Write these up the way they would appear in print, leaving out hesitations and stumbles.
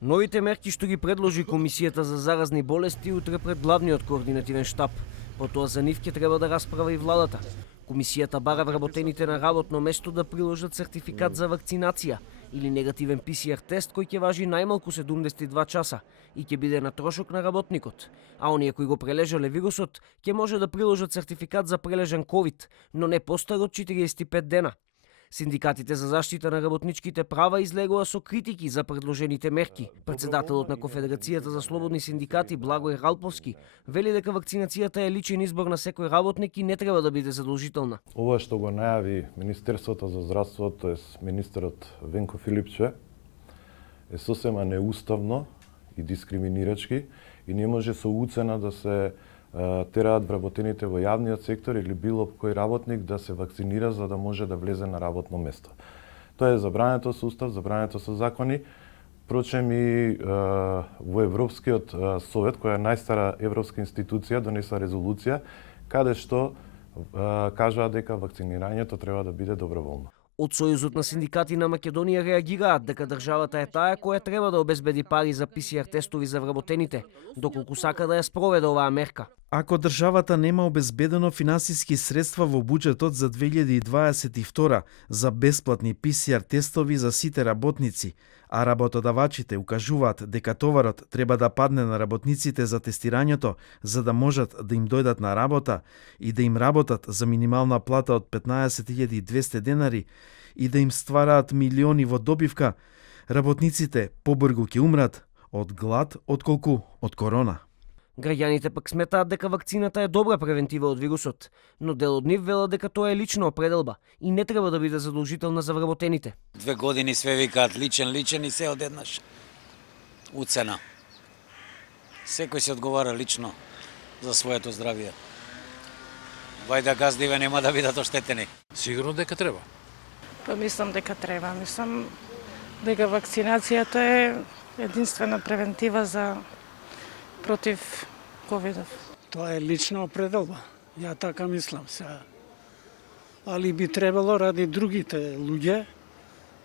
Новите мерки што ги предложи Комисијата за заразни болести утре пред главниот координативен штаб. Потоа за нив ќе треба да расправа и владата. Комисијата бара вработените на работно место да приложат сертификат за вакцинација или негативен ПСР тест кој ќе важи најмалку 72 часа и ќе биде на трошок на работникот. А оние кои го прележале вирусот ќе може да приложат сертификат за прележан ковид, но не постар од 45 дена. Синдикатите за заштита на работничките права излегоа со критики за предложените мерки. Председателот на Конфедерацијата за слободни синдикати Благој Ралповски вели дека вакцинацијата е личен избор на секој работник и не треба да биде задолжителна. Ова што го најави Министерството за здравство, тоест министерот Венко Филипче, е сосема неуставно и дискриминирачки и не може со уцена да се тераат вработените во јавниот сектор или било кој работник да се вакцинира за да може да влезе на работно место. Тоа е забрането со устав, забрането со закони. Впрочем и во Европскиот совет, која е најстара европска институција, донеса резолуција каде што кажаа дека вакцинирањето треба да биде доброволно. Од Сојузот на синдикати на Македонија реагираат дека државата е таа која треба да обезбеди пари за ПСР тестови за вработените, доколку сака да ја спроведе оваа мерка. Ако државата нема обезбедено финансиски средства во буџетот за 2022 за бесплатни ПСР тестови за сите работници, а работодавачите укажуваат дека товарот треба да падне на работниците за тестирањето за да можат да им дојдат на работа и да им работат за минимална плата од 15.200 денари и да им ствараат милиони во добивка, работниците побргу ќе умрат од глад отколку од корона. Граѓаните пак сметаат дека вакцината е добра превентива од вирусот, но дел од нив велат дека тоа е лична определба и не треба да биде задолжителна за вработените. 2 години све викаат личен и се одеднаш уцена. Секој се одговара лично за своето здравје. Вајда газдиве нема да бидат оштетени. Сигурно дека треба. Па мислам дека треба. Мислам дека вакцинацијата е единствена превентива за против ковидов. Тоа е лична определба. Ја така мислам сега. Али би требало ради другите луѓе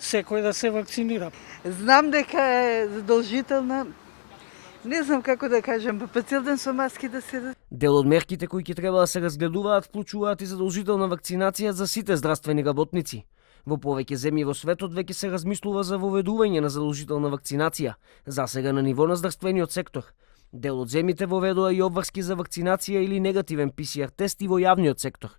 секој да се вакцинира. Знам дека е задолжителна. Не знам како да кажам, па цел ден со маски да се... Дел од мерките кои ќе треба да се разгледуваат вклучуваат и задолжителна вакцинација за сите здравствени работници. Во повеќе земји во светот веќе се размислува за воведување на задолжителна вакцинација, засега на ниво на здравствениот сектор. Дел од земјите воведоа и обврски за вакцинација или негативен ПСР тест и во јавниот сектор.